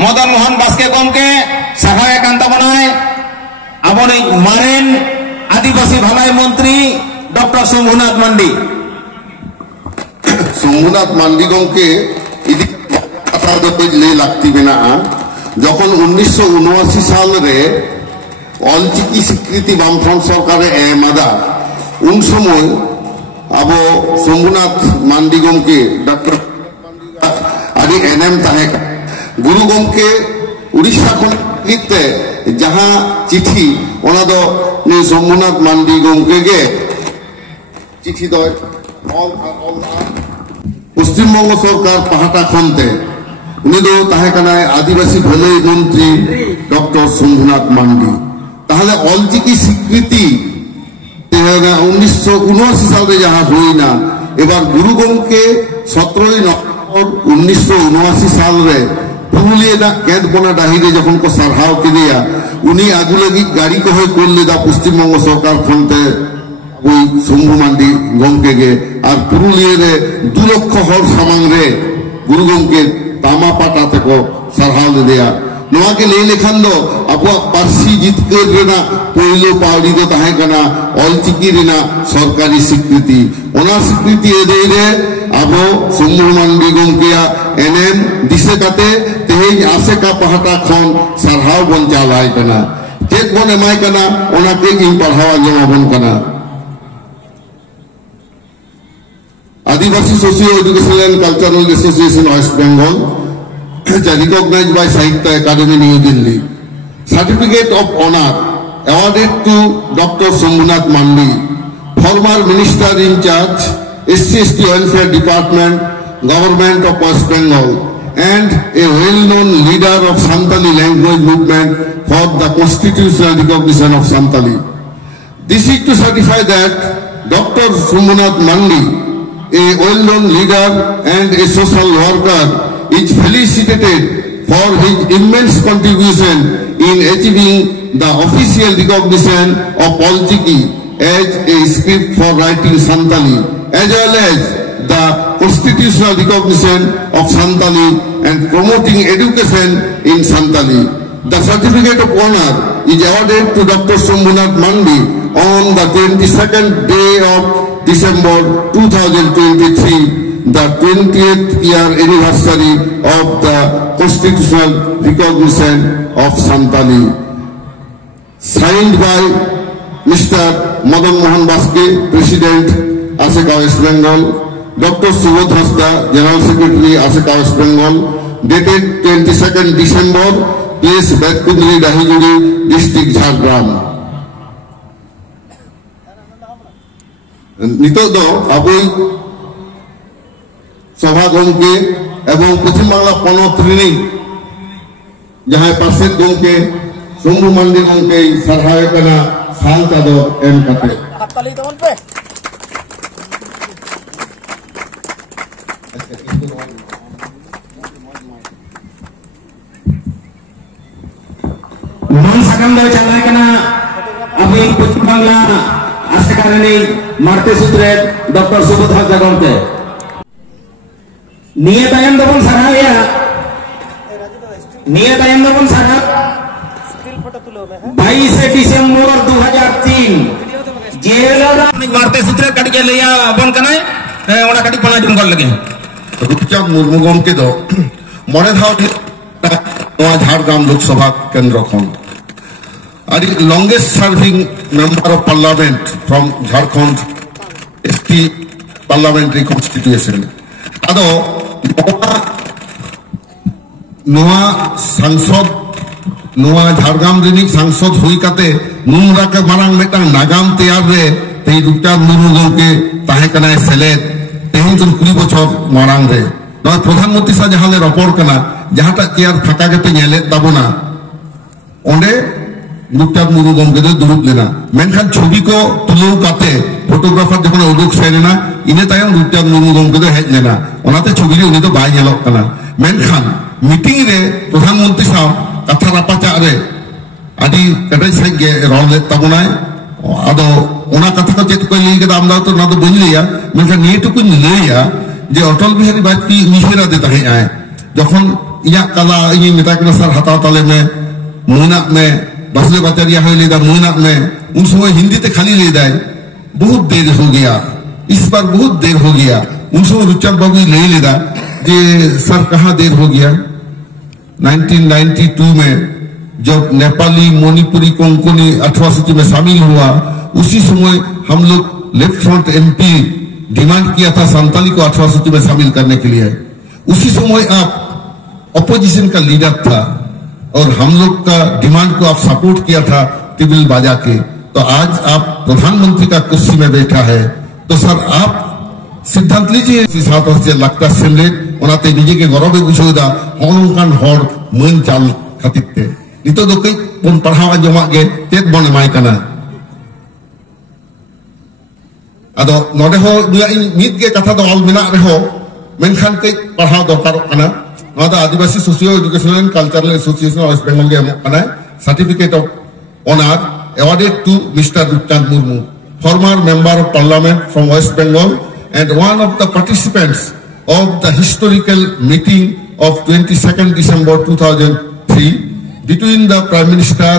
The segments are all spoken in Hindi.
मदन मोहन बास्के गमके सहाय कान ताबोनाय आबोनि मारेन आदिवासी भलाई मंत्री डॉक्टर शंभुनाथ मांडी गमके इदी कथा दो ले लागती बेना जखन 1979 साल रे अलचिकी स्वीकृति बामफ्रंट सरकार एमादा उन समय अब शंभुनाथ मांडी गमके डॉक्टर आदि एनएम ताहे गुरु गमके उड़ीसा खनिते जहाँ चिठी ओना दो नि शंभुनाथ मांडी गमके गे चिठी दो पश्चिम बंग सरकार पाहाटा खनते उनी दो ताहे कनाय आदिवासी भलाई मंत्री डॉक्टर शंभुनाथ मांडी ताहले अलचिकी स्वीकृति 1979 साल रे जहाँ हुईना एबार गुरु गमके 17 नवंबर 1979 साल रे पुरुलिया केंद्रपना डाहिरे जखन को सारहाव किदिया उनी आगु लगी गाड़ी को होय कोल लेदा पश्चिम बंग सरकार खनते ओई शंभु मांडी गमके गे और पुरुलिया रे 2 लाख हर सामांग रे गुरु गमके तामा पाटाते को सारहाव लेदिया नवा के ले लेखन दो अबो पारसी जितकर रेना पहिलो पावड़ी दो ताहे कना अलचिकी रेना सरकारी स्वीकृति ओना स्वीकृति एदे रे अबो शंभु मांडी गमकेया एनएम दिसे काते तेहेज आसेका पहाटा खन सारहाव बन चालाय कना चेक बन एमाय कना ओना के इन पढ़ावा जमा बन कना Adivasi socio educational and cultural association west Bengal recognized by Sahitya Academy New Delhi. Certificate of Honor awarded to Dr. Shambhunath Mandi, former Minister in charge, SC/ST Welfare Department, Government of West Bengal, and a well-known leader of Santali language movement for the constitutional recognition of Santali. This is to certify that Dr. Shambhunath Mandi, a well-known leader and a social worker, is felicitated for his immense contribution in achieving the official recognition of Polchiki as a script for writing Santali, as well as the constitutional recognition of Santali and promoting education in Santali. The certificate of honor is awarded to Dr. Shambhunath Mandi on the 22nd day of December 2023, the 20th year anniversary of the constitutional recognition of Santali. Signed by Mr. Madan Mohan Baske, President, ASECA West Bengal, Dr. Subodh Hasta, General Secretary, ASECA West Bengal, dated 22nd December, place Batkundri Dahijuri, District Jhargram. Nito do abo Sabha Gomke এবং পশ্চিম বাংলা পনত রিনিং যাহাই পার্সেদ গমকে শম্ভু মান্ডি গমকে সারহায় কানা সালতা দো এম কাতে হাততালি তেমন পে মান সাকাম দো চালায় কানা আমি পশ্চিম বাংলা ASECA রিনিং মারতে সূত্রে ডক্টর সুবোধ হাজরা গমকে নিয়ে তায়াম দবন সারায়া নিয়ে তায়াম দবন সারা 22 ডিসেম্বর 2003 जेलरा मारते सूत्र कट के लिया बन कनाय ओना कटी पना जुम कर लगे रुपचांद मुर्मू गमके दो मने धाव नवा झारग्राम लोकसभा केंद्र खन आर longest serving member of parliament from Jharkhand ST parliamentary constitution आदो नवा सांसद नवा झारग्राम रिनिक सांसद हुई काते नुमरा के मारांग मेटांग नागाम तैयार रे ते रुपचांद मुर्मू गमके ताहे कनाय सेलेद तेहन जन 20 बछर मारांग रे नवा प्रधानमंत्री सा जहां ले रपोर कना जहांटा चेयर फाका गते नेले ताबोना ओंडे रुपचांद मुर्मू गमके दो दुरुब लेना मेनखान छवि को तुलो काते फोटोग्राफर जखन उदुक सेना इने तायम रुपचांद मुर्मू गमके दो हेज लेना ओनाते छवि रे उनी दो बाय नेलक कना मेनखान मीटिंग रे प्रधानमंत्री सा कथा रापाचा रे आदि कटाई साइड गे रॉल ले ताबोनाय आदो ओना कथा को चेक कोई लेके आमदा तो ना तो बन लिया मेनखान निये तो कुछ लेया जे अटल बिहारी वाजपेयी उहिरा देता है आए जखन इया कला इ नेता के सर हता तले में मुना में बसले बाचारिया हो लेदा मुना में उन समय हिंदी ते खाली ले दाय बहुत देर हो गया इस बार बहुत देर हो गया उन समय रुचल बाबू ले लेदा जे सर कहां देर हो गया 1992 में जब नेपाली मणिपुरी कोंकणी 18 सूची में शामिल हुआ उसी समय हम लोग लेफ्ट फ्रंट MP डिमांड किया था संताली को 18 सूची में शामिल करने के लिए उसी समय आप अपोजिशन का लीडर था और हम लोग का डिमांड को आप सपोर्ट किया था टिबिल बाजा के तो आज आप प्रधानमंत्री का कुर्सी में बैठा है तो सर आप सिद्धांत लीजिए साथ से लगता सेमलेट ओनाते निजे के गौरव बुझोदा होनकान हर मन चाल खातिरते नितो दो कई बन पढ़ावा जमा गे तेज बन एमाय कना आदो नोडे हो दुया इन मिद गे कथा दो ऑल मिना रहो मेनखान कई पढ़ाव दरकार कना नोदा Adivasi socio educational and cultural association west Bengal गे कना certificate of honour awarded to Mr. Rupchand Murmu, former member of parliament from West Bengal and one of the participants of the historical meeting of 22nd December 2003 between the Prime Minister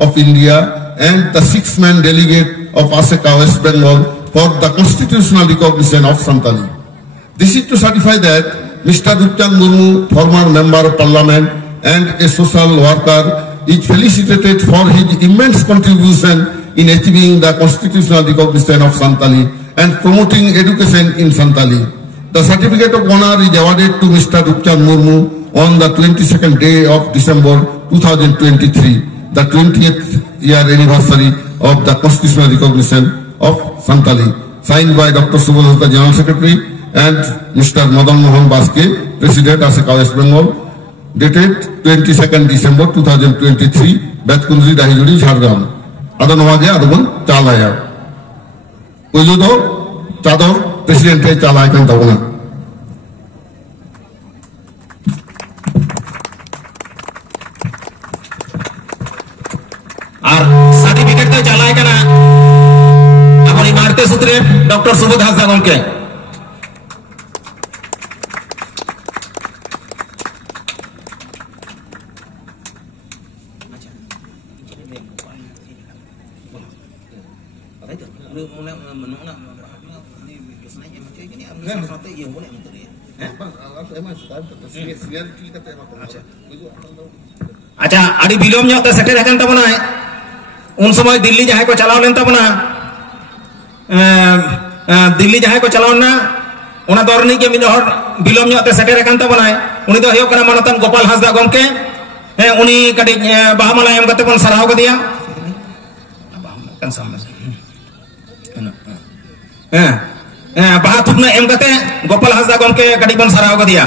of India and the 6-man delegate of ASECA West Bengal for the constitutional recognition of Santali. This is to certify that Mr. Rupchand Murmu, former member of parliament and a social worker, is felicitated for his immense contribution in achieving the constitutional recognition of Santali and promoting education in Santali. The certificate of honor is awarded to Mr. Rupchand Murmu on the 22nd day of December 2023, the 20th year anniversary of the constitutional recognition of Santali, signed by Dr. Subodh Hasta, General Secretary, and Mr. Madan Mohan Baske, President, ASECA West Bengal, dated 22nd December 2023, Batkundri Dahijuri, Jhargram. Ada nawaje adabun chalaya. puylu do chador president pe chalai kan tabona R certificate তো চালায় কেনা আপনি মারতে সূত্রে ডক্টর সুবোধ হাসদা গমকে अच्छा अड़ी बिलोम ᱧᱚᱜ ᱛᱮ ᱥᱮᱴᱮᱨ ᱟᱠᱟᱱ ᱛᱟᱵᱚᱱᱟᱭ उन समय दिल्ली जहां को चलाव लेन तबना दिल्ली जहां को चलावना उना दौरनी के मिद हर बिलोम ᱧᱚᱜ ᱛᱮ सेटेर akan तबनाय उनी दो हयो कना मानतन गोपाल हासदा गमके उनी कटी बाहामाला एम कते बन सराव क दिया kan sama बाहा थुपना एम कते गोपाल हासदा गमके कटी बन सराव क दिया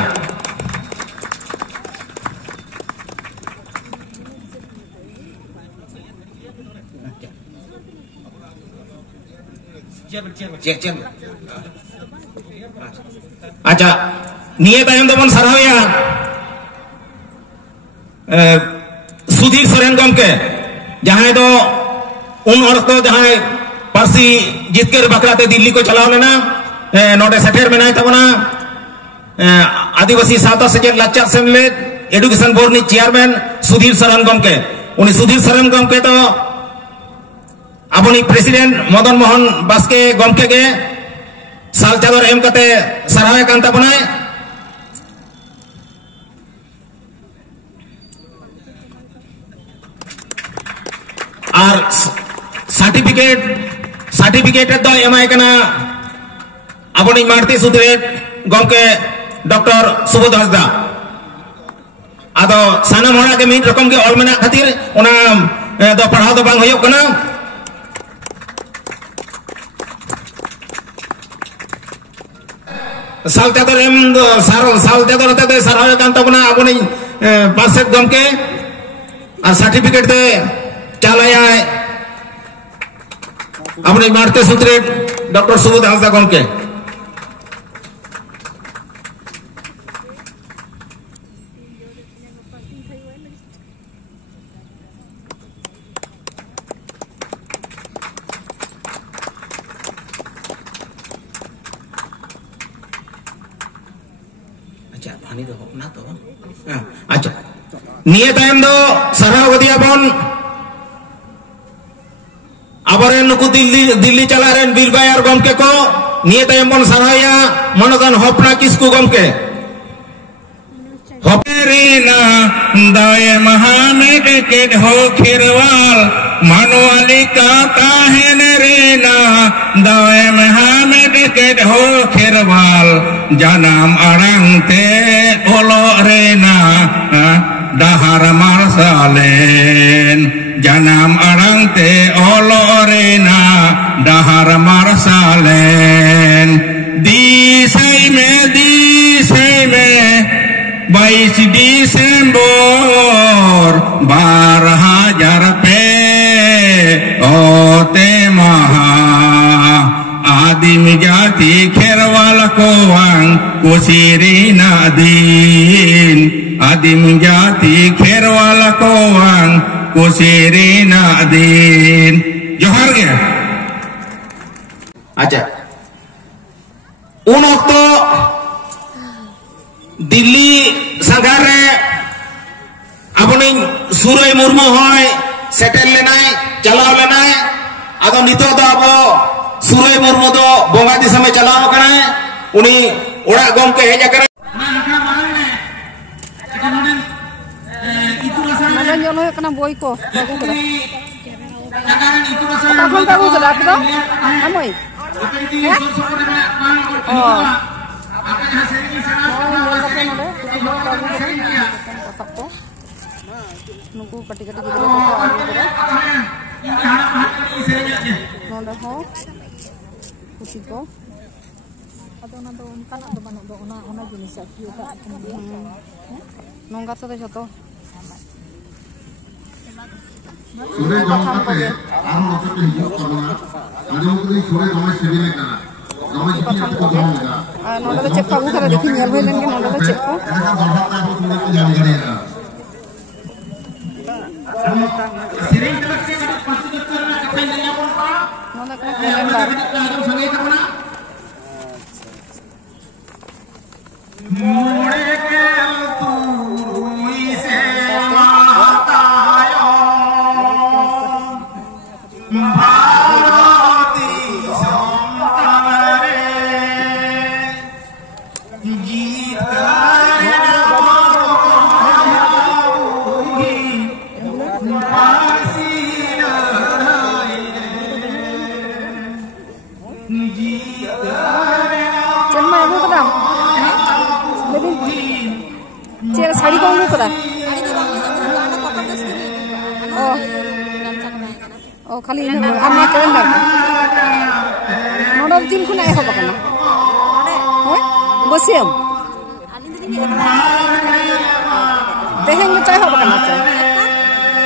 अच्छा निये तायम दबन सराहया सुधीर सोरेन गमके जहां दो उन औरत जहां पार्सी जितकर बकराते दिल्ली को चलाव लेना नोटे सेठेर में तबना आदिवासी सावता सेचेद लाचार सेमलेद एडुकेशन बोर्ड नि चेयरमैन सुधीर सोरेन गमके उनी सुधीर सोरेन गमके तो अपनी प्रेसिडेंट मदन मोहन बास्के गमके के साल चादर एम कते सराहे कान तबनाय और सर्टिफिकेट दो एमाय कना अपनी मारती सूत्रे गमके डॉक्टर सुबोध हासदा आदो सानाम हड़ा के मिड रकम के ऑल मेना खातिर उना दो पढ़ाव दो बांग होयो कना साल चादर एम साल चादर ते सराव कान तबना अपनी पासेट गमके और सर्टिफिकेट ते चालाया अपनी मारते सूत्रे डॉक्टर सुबोध हासदा गमके अच्छा निये तायम दो सराव गदिया बन अबरे नुकु दिल्ली चला रेन बिरबायर गमके को निये तायम बन सराहया मनोदन होपना किसकु गमके होपेरीना दाए महामेड के हो खिरवाल मनवाली का ताहन रेना दाए महामेड के हो खिरवाल जनाम अड़ंग ते ओलो रेना डहार मारसालेन जनाम अड़ंग ते ओलो रेना डहार मारसालेन दिसै में 22 दिसंबर 12,000 पे ओते महा आदिम जाति खेरवाल को वांग कुशीरी नादीन आदिम जाति खेरवाल को वांग कुशीरी नादीन जोहर गे अच्छा उन वक्त दिल्ली संघार रे अपनी सुरई मुर्मू होय सेटल लेनाय चलाव लेनाय आदो नितो दो अब सुरई मुर्मू दो बोंगा दिसम में चलाव कनाय उनी ओड़ा गमके हेज करे Mana nyolo kena boy ko. Bagus kena. Takon bagus kena kita. Amoy. Oh. Nunggu kati-kati gitu ko alu kira. Nonda ho. Kusi ko. Atau nonda kan ada mana do ona jenis akyu ka kemudian. Nongkat satu. Sore jom kate aro rotate hijau tabona. Ado mukti sore jom sibile kana. Jom jipi aku jom lega. Noda do cek pagu kara dekhi nyel hoy len ke noda do cek ko. Ena kan dorhat ta aku sore ke jam gari na. Sering telak ke kada pasti dokterna katay na yapon pa. Noda kana kalenda. Ado sangai tabona. Mure ke turui se mahatayo. Bharati samtare gita Cel ma agu kada. Lebih cel sari ko agu kada. Oh. Oh kali ini amma kalenda. Noda tin khuna ehob kana. Hoy bosiam. Teheng mo chay hob kana to.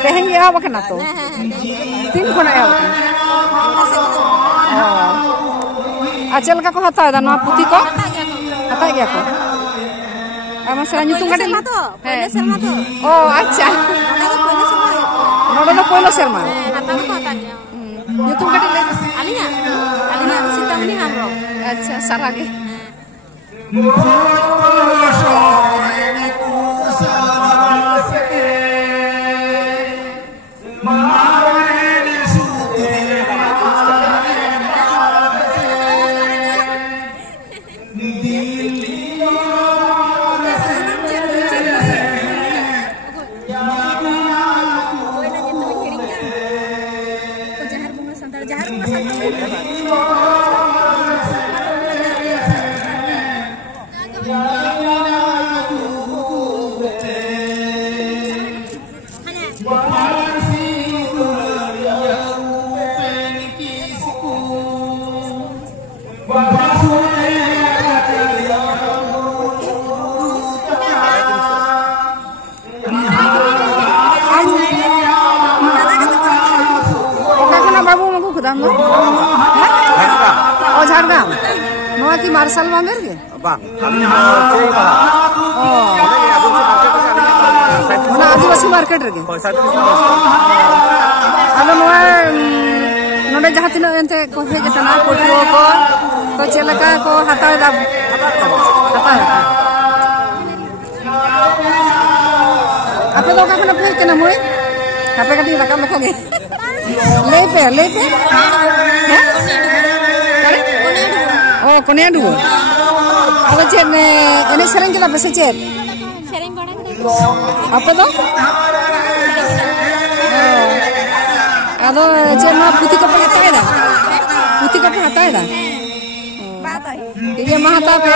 Teheng ehob kana to. Tin khuna ehob kana. Oh. Acel ka ko hata da na puti ko? Hata gya ko. Ama sara nyutung kade ma to. Poila serma to. Oh acha. Noda do poila serma. Hata ko hata gya. Nyutung kade le. Alinya Sitamani Hamro. Acha sarage. Oh Jhargram. Noa ki Marshal Bander ke? Bang, kami cek bah. Oh. Mana Adivasi market re ke? Ado noa node jaha tina ente ko he ke tana ko to chelaka ko hataw da hataw. Ape do ka kana pe kana moy? Ape ka ti rakam ko ge. Lepe. Hah? Oh, konean dulu. Ada cek ini sering kita bisa cek. Sering barang. Apa tuh? Ada cek mah putih kopi hatai dah. Putih kopi hatai dah. Iya mah hatai pe.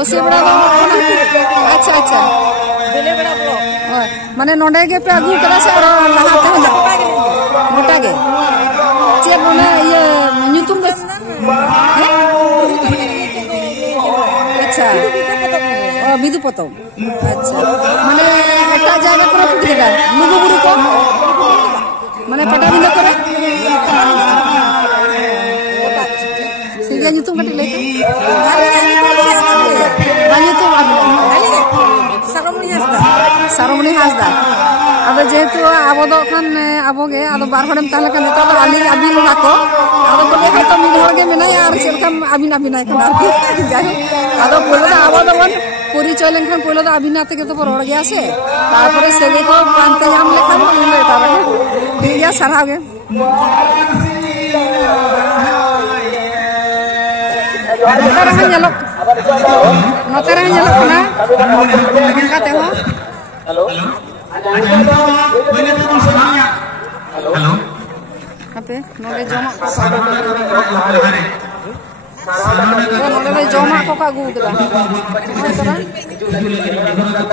बसिया बड़ा अच्छा बेले बड़ा ब्लॉक माने नोडे के पे आगु करा से और लहाते हो मोटा के चे माने ये न्यूतुम बस अच्छा बिदु पतो अच्छा माने एटा जागा पर फुटी गला लुगु बुरु को माने पटा बिंद करे सिगा न्यूतुम कटी ले Saromani Hasda. Ado jehetu abo do kan abo ge ado bar horem tahle kan to ali abin lako. Ado bole hoyto mid hor ge menaya ar selkam abin kan arki. Ado polo da abo do bon porichoy len kan polo da abinate ge to ror ge ase. Tarpore sege ko pante jam lekhan ile taba. Dia sarha ge. Notera nyalok kana. Angkat ho. Halo. Apa? Nolai joma ko ka. Nolai joma ko ka gu kita.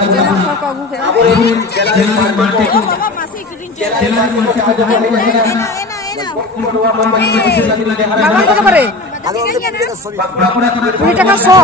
Joma ko ka gu kita. Kapan ko pare? Ini taka so.